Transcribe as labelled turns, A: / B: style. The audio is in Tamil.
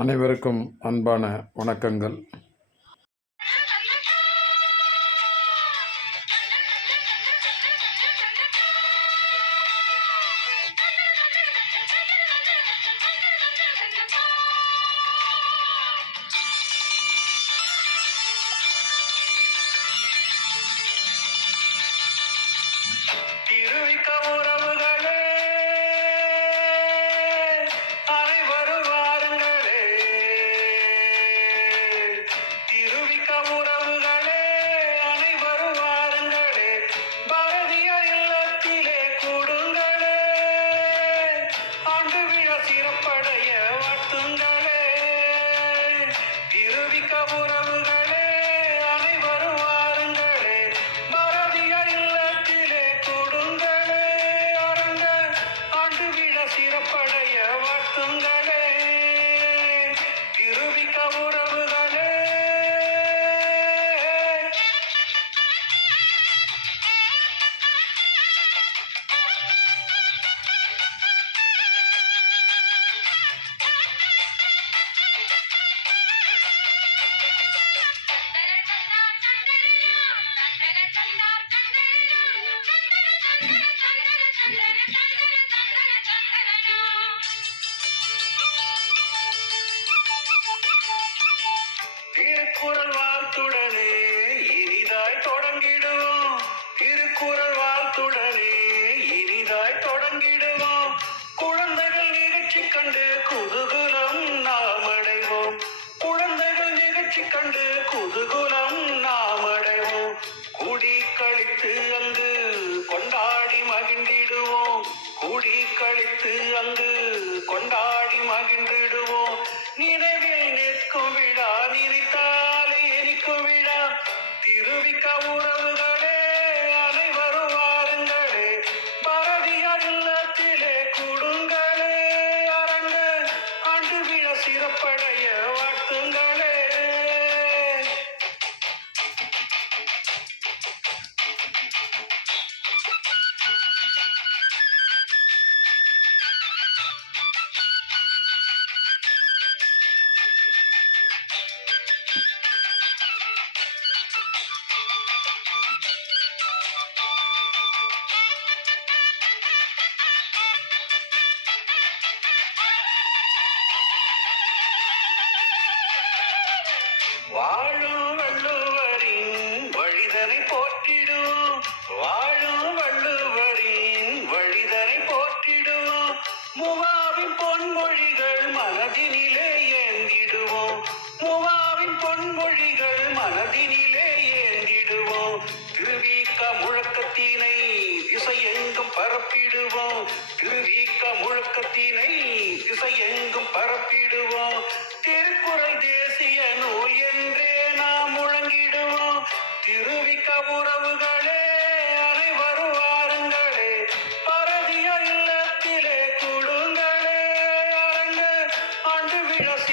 A: அனைவருக்கும் அன்பான வணக்கங்கள்.
B: திருவிக்க திருக்குறள் வாழ்த்துடனே இனிதாய் தொடங்கிடும் திருக்குறள் வாழ்த்துடன். கழித்து அங்கு கொண்டாடி மகிழ்ந்திடுவோம். கூடி கழித்து அங்கு கொண்டாடி மகிழ்ந்திடுவோம். நினைவில் நிற்கும் விழா நினைத்தாலே இனிக்கும் விழா. திருவிக்க உறவுகளே வாழும் வள்ளுவரின் வழிதனை போற்றிடும். வாழும் வள்ளுவரின் வழிதனை போற்றிடும். முவாவின் பொன்மொழிகள் மனதினிலே ஏந்திடுவோம். முவாவின் பொன்மொழிகள் மனதினிலே ஏந்திடுவோம். திருவீக்க முழக்கத்தினை திசையெங்கும் பரப்பிடுவோம். திருவீக்க முழக்கத்தினை திசையெங்கும் பரப்பி virus